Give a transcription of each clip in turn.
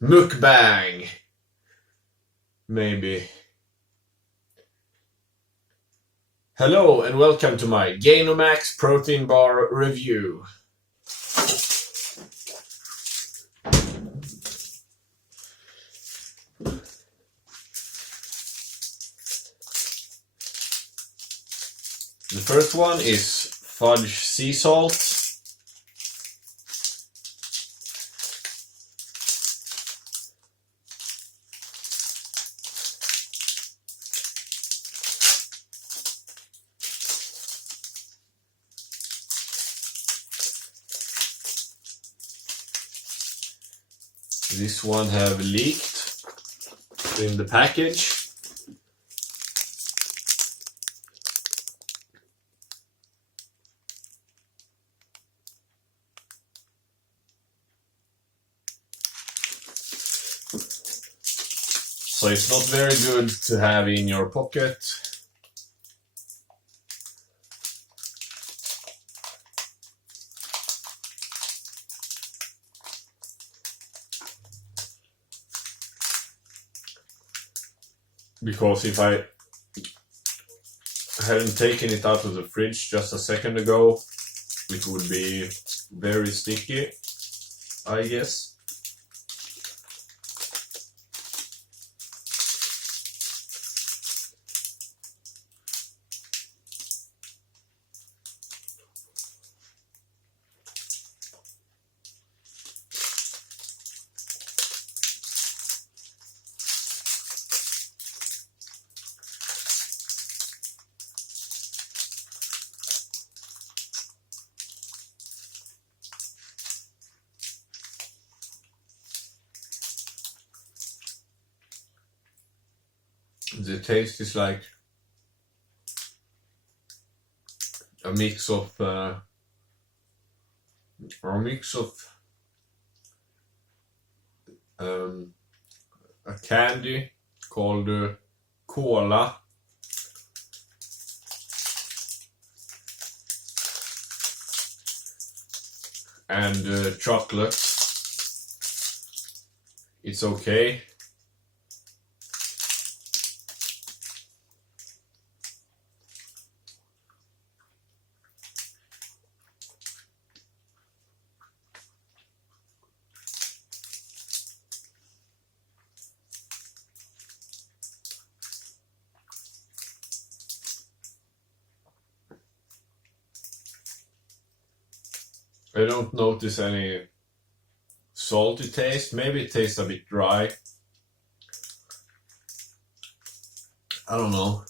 MUKBANG. Maybe. Hello and welcome to my gainomax protein bar review. The first one is fudge seasalt. This one have leaked in the package. So it's not very good to have in your pocket. Because if I hadn't taken it out of the fridge just a second ago, it would be very sticky, I guess. The taste is like a mix of a candy called cola and chocolate. It's okay. I don't notice any salty taste. Maybe it tastes a bit dry. I don't know.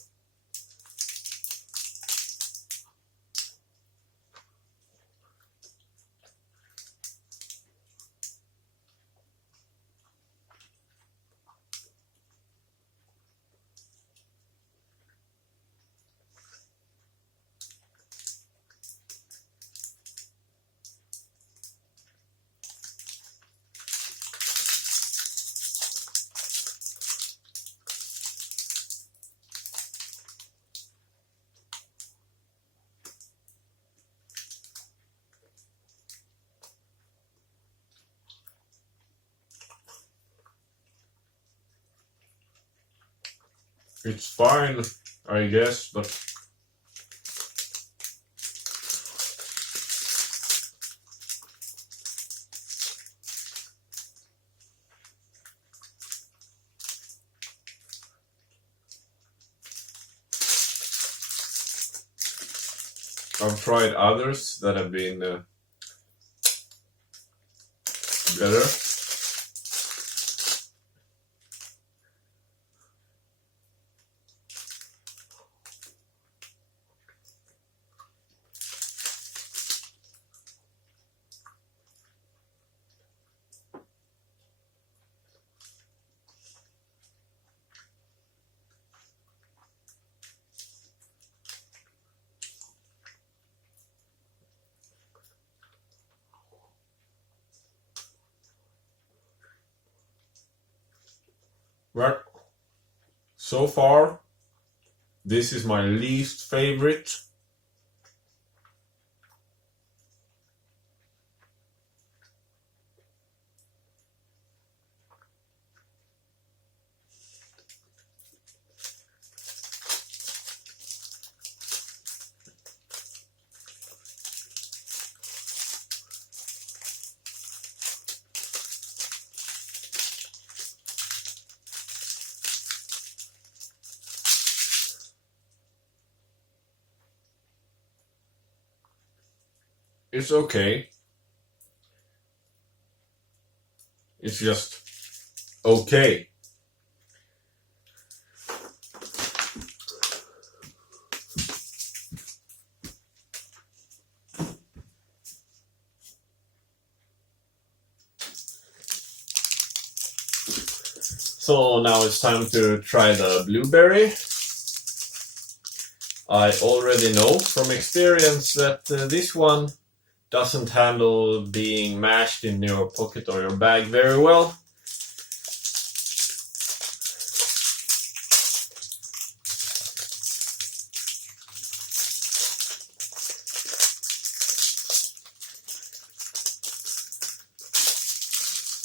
It's fine, I guess, but I've tried others that have been better. Well, so far, this is my least favorite. It's okay. It's just okay. So now it's time to try the blueberry. I already know from experience that this one doesn't handle being mashed in your pocket or your bag very well.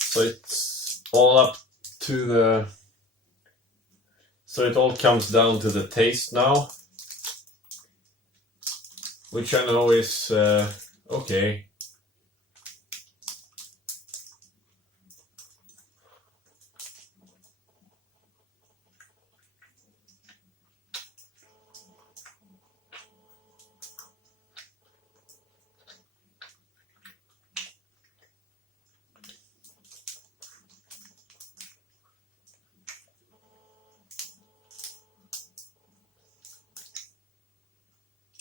So it's all up to the... So it all comes down to the taste now. Which I know is okay.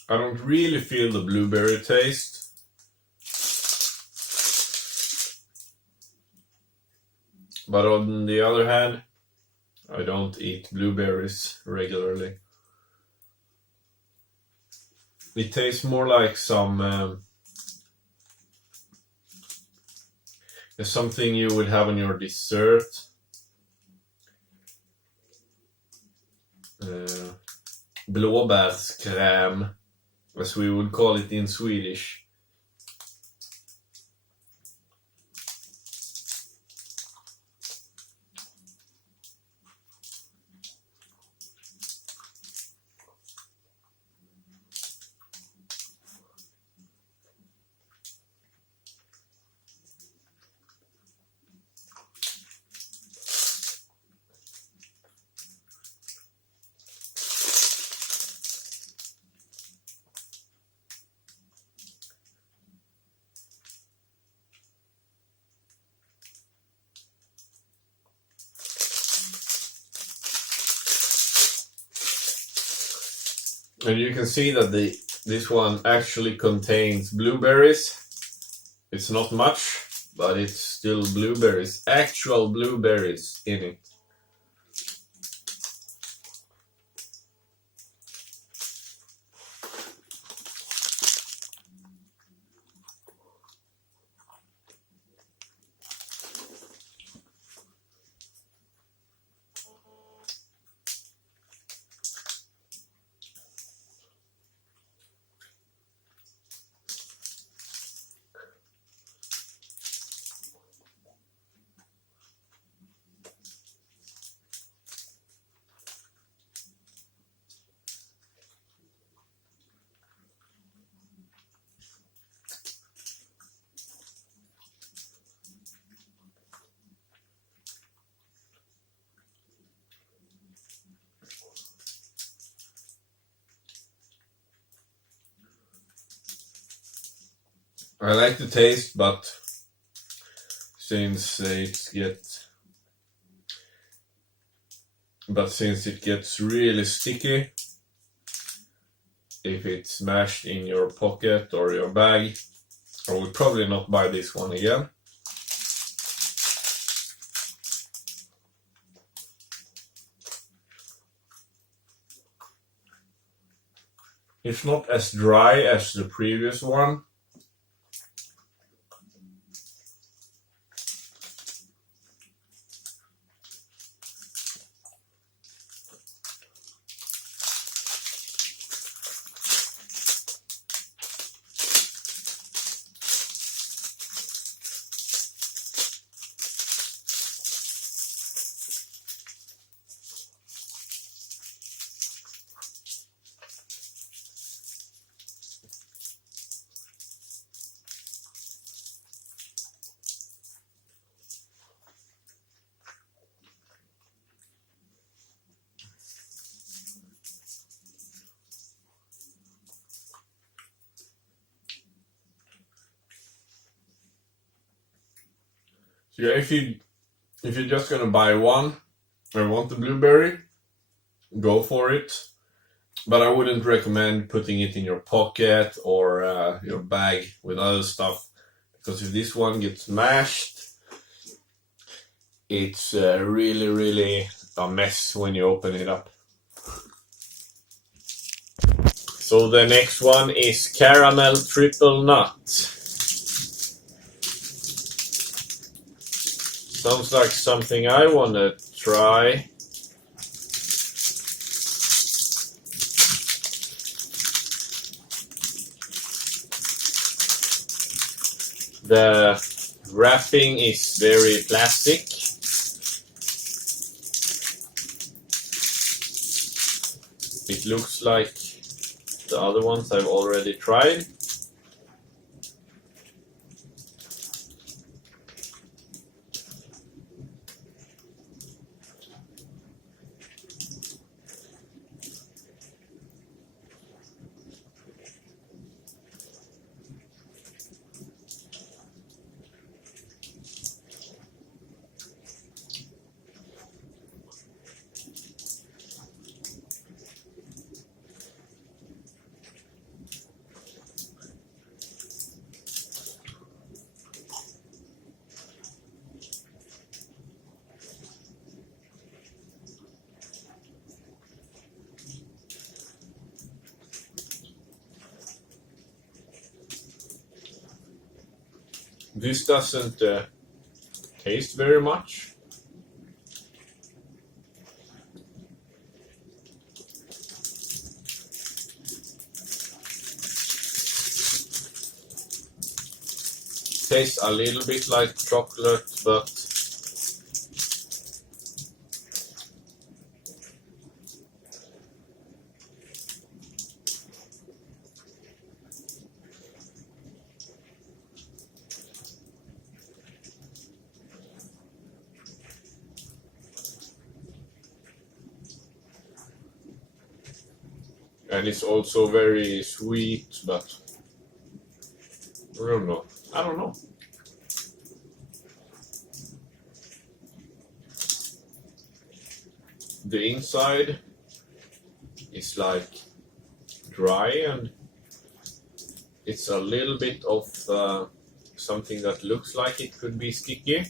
I don't really feel the blueberry taste. But on the other hand, I don't eat blueberries regularly. It tastes more like some something you would have on your dessert. Blåbärskräm, as we would call it in Swedish. And you can see that this one actually contains blueberries. It's not much, but it's still blueberries, actual blueberries in it. I like the taste, but since it gets really sticky if it's mashed in your pocket or your bag, I would probably not buy this one again. It's not as dry as the previous one. So yeah, if you're just gonna buy one and want the blueberry, go for it. But I wouldn't recommend putting it in your pocket or your bag with other stuff, because if this one gets mashed, it's really a mess when you open it up. So the next one is caramel triple nut. Sounds like something I wanna try. The wrapping is very plastic. It looks like the other ones I've already tried. This doesn't taste very much. Tastes a little bit like chocolate, but and it's also very sweet, but I don't know. The inside is like dry, and it's a little bit of something that looks like it could be sticky.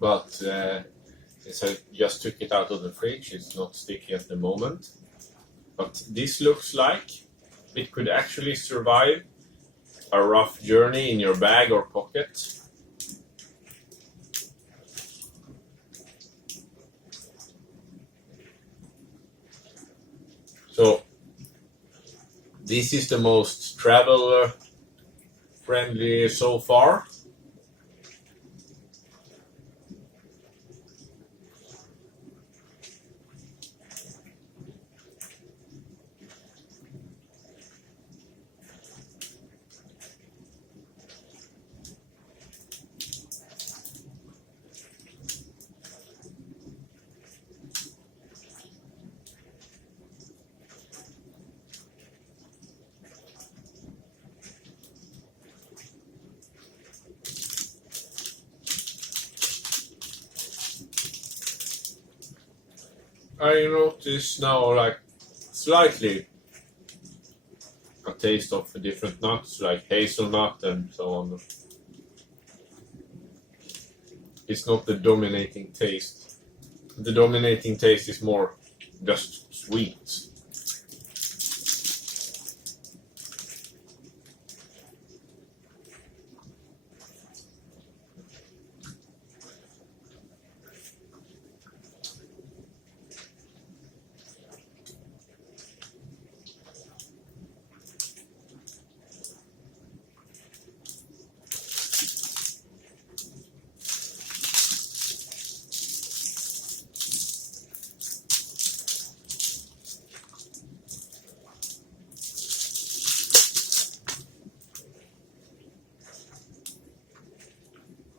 But since I just took it out of the fridge, it's not sticky at the moment. But this looks like it could actually survive a rough journey in your bag or pocket. So this is the most travel friendly so far. I notice now like slightly a taste of different nuts like hazelnut and so on. It's not the dominating taste. The dominating taste is more just sweet.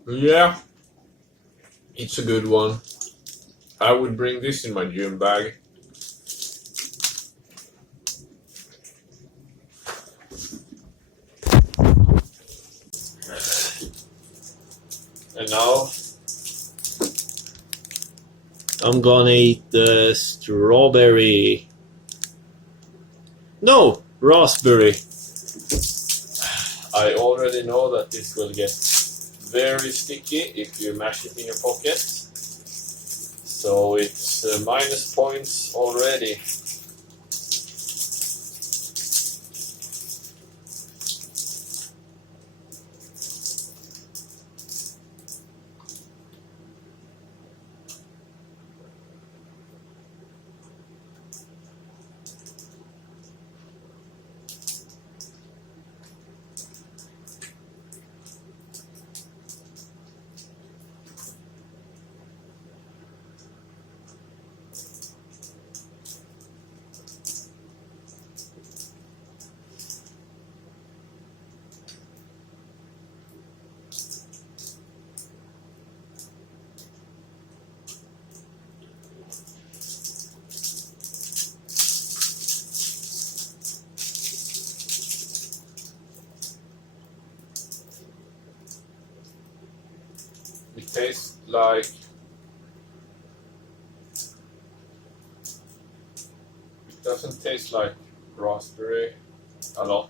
Yeah, it's a good one. I would bring this in my gym bag. now I'm gonna eat the strawberry. No, raspberry. I already know that this will get very sticky if you mash it in your pocket. So it's minus points already. It tastes like it doesn't taste like raspberry a lot.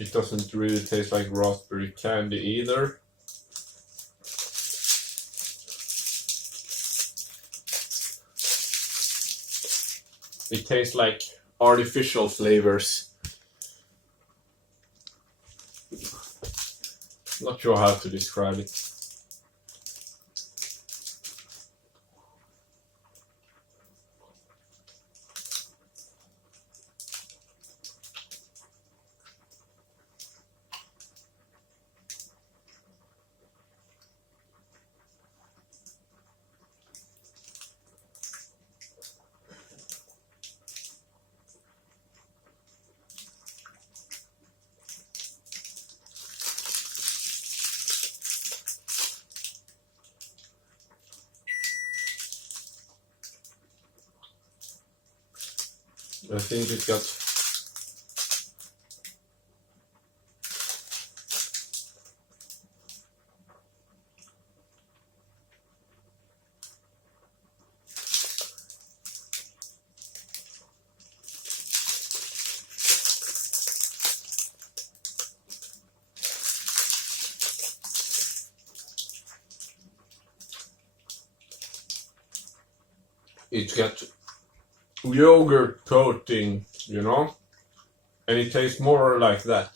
It doesn't really taste like raspberry candy either. It tastes like artificial flavors. Not sure how to describe it. I think it got yogurt coating, you know, and it tastes more like that.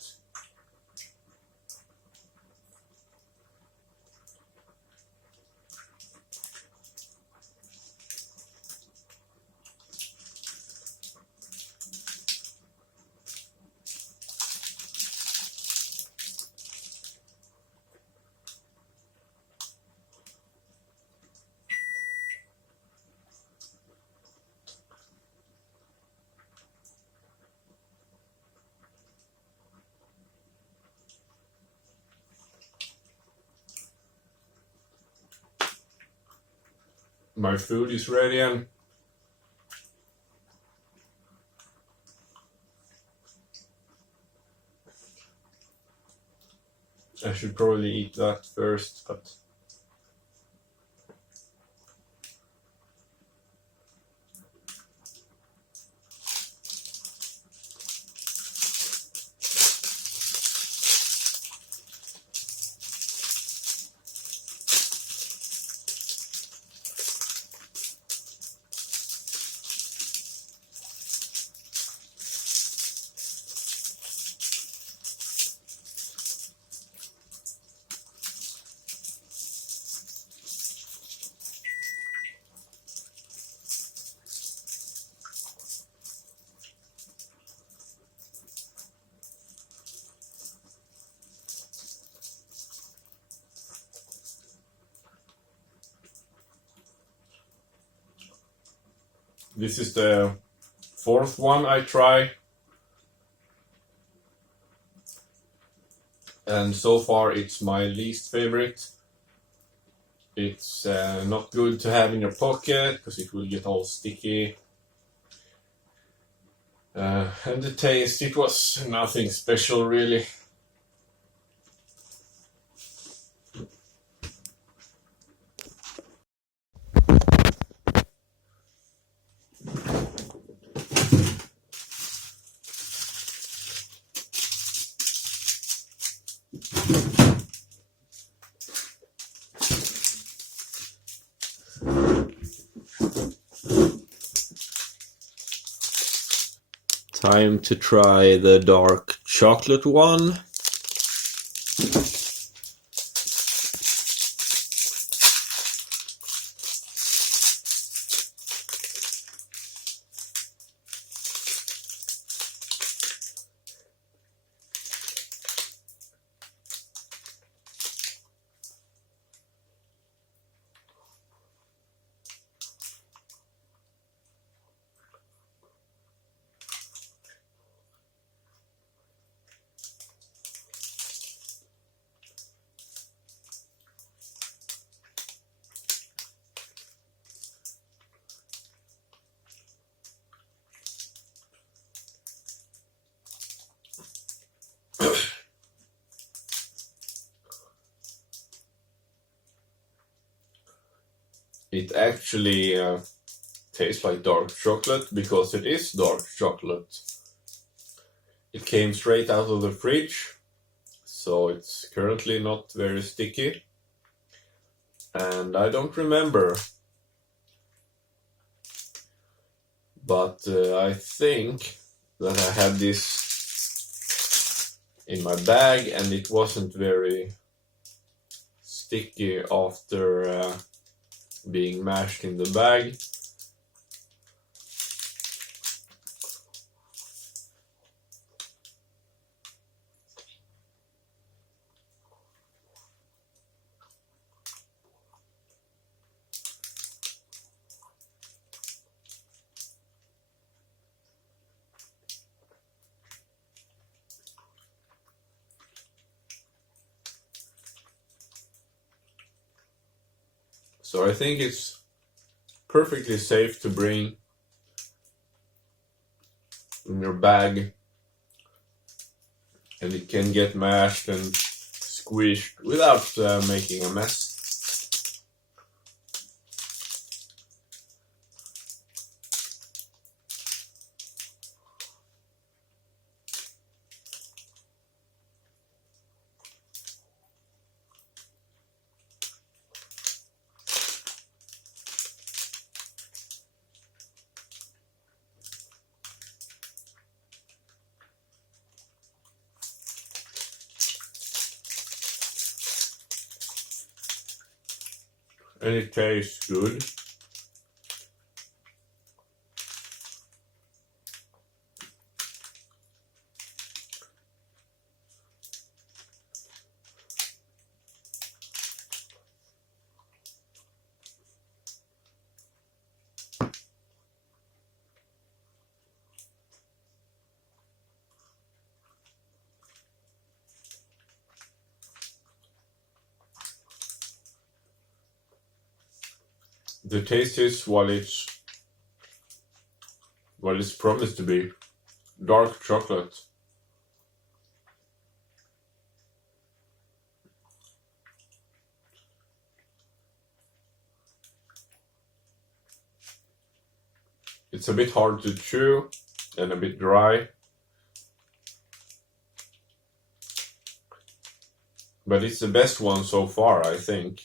My food is ready and I should probably eat that first, but This is the fourth one I try. And so far it's my least favorite. It's not good to have in your pocket because it will get all sticky. And the taste, it was nothing special really. Time to try the dark chocolate one. It actually tastes like dark chocolate because it is dark chocolate. It came straight out of the fridge, so it's currently not very sticky. And I don't remember, but I think that I had this in my bag and it wasn't very sticky after being mashed in the bag. So I think it's perfectly safe to bring in your bag, and it can get mashed and squished without making a mess. And it tastes good. The taste is what it's promised to be. Dark chocolate. It's a bit hard to chew and a bit dry. But it's the best one so far, I think.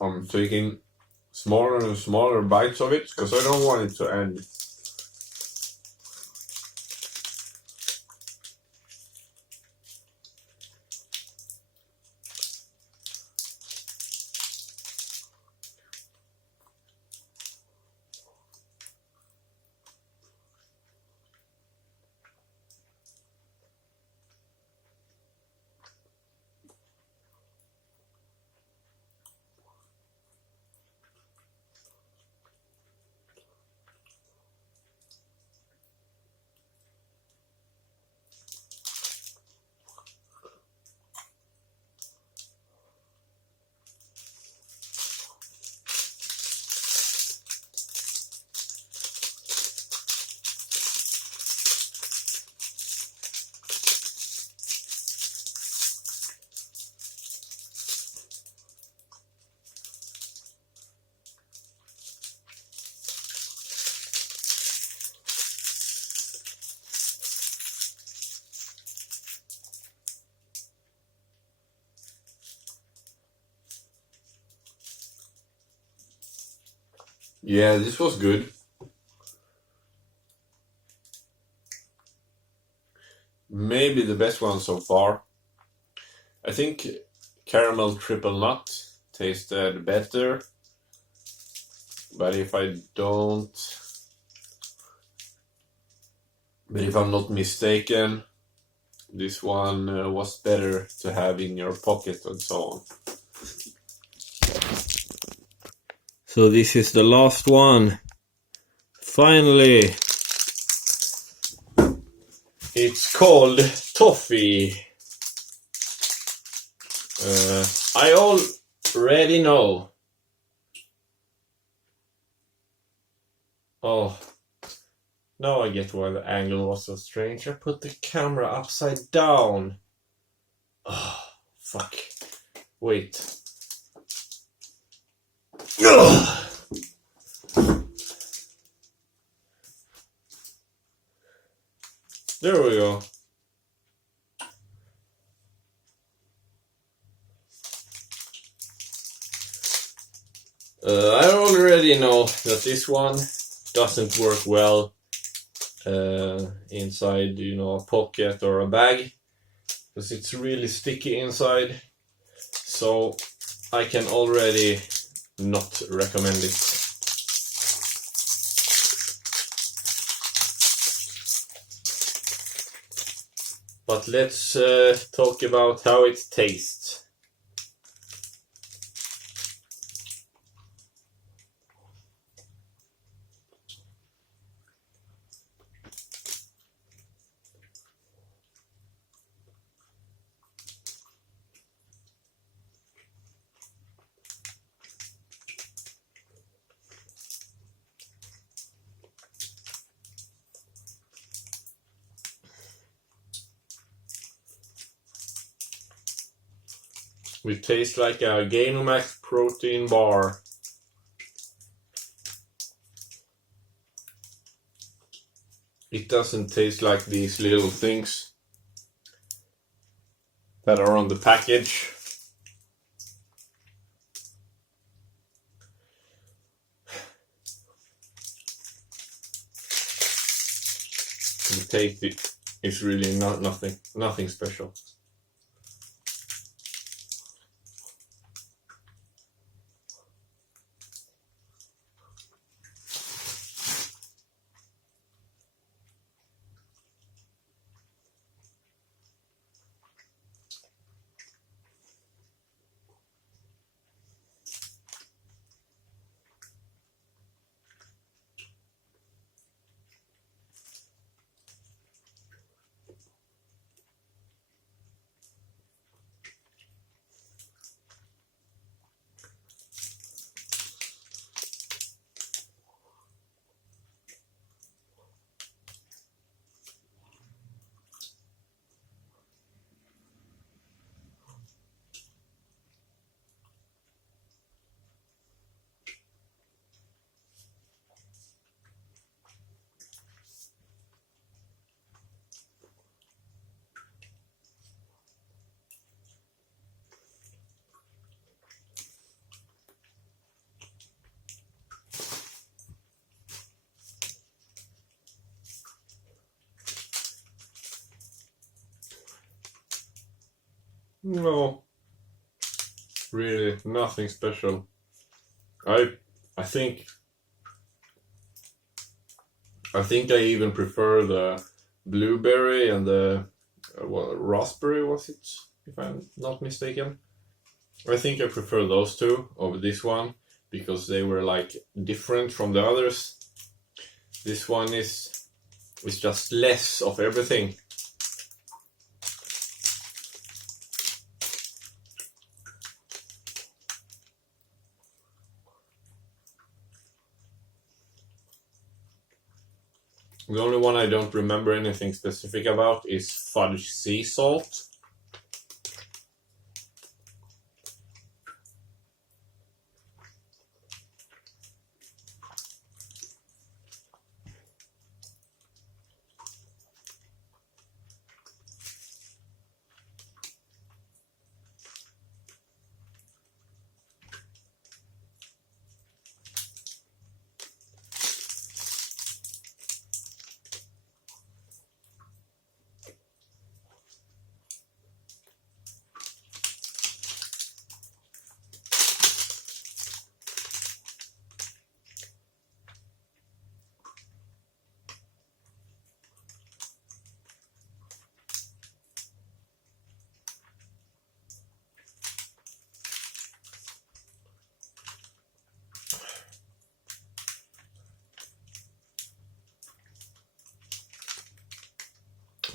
I'm taking smaller and smaller bites of it because I don't want it to end. Yeah, this was good. Maybe the best one so far. I think caramel triple nut tasted better. But if I'm not mistaken, this one was better to have in your pocket and so on. So this is the last one. Finally. It's called toffee. I already know. Oh, now I get why the angle was so strange. I put the camera upside down. Oh, fuck. Wait. Ugh. There we go. I already know that this one doesn't work well inside, a pocket or a bag, because it's really sticky inside. So I can already not recommend it. But let's talk about how it tastes. It tastes like a gainomax protein bar. It doesn't taste like these little things that are on the package. The taste is really nothing special. No, really nothing special. I think I even prefer the blueberry and the raspberry, was it, if I'm not mistaken. I think I prefer those two over this one because they were like different from the others. This one is just less of everything. The only one I don't remember anything specific about is fudge sea salt.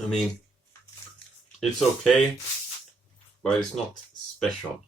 I mean, it's okay, but it's not special.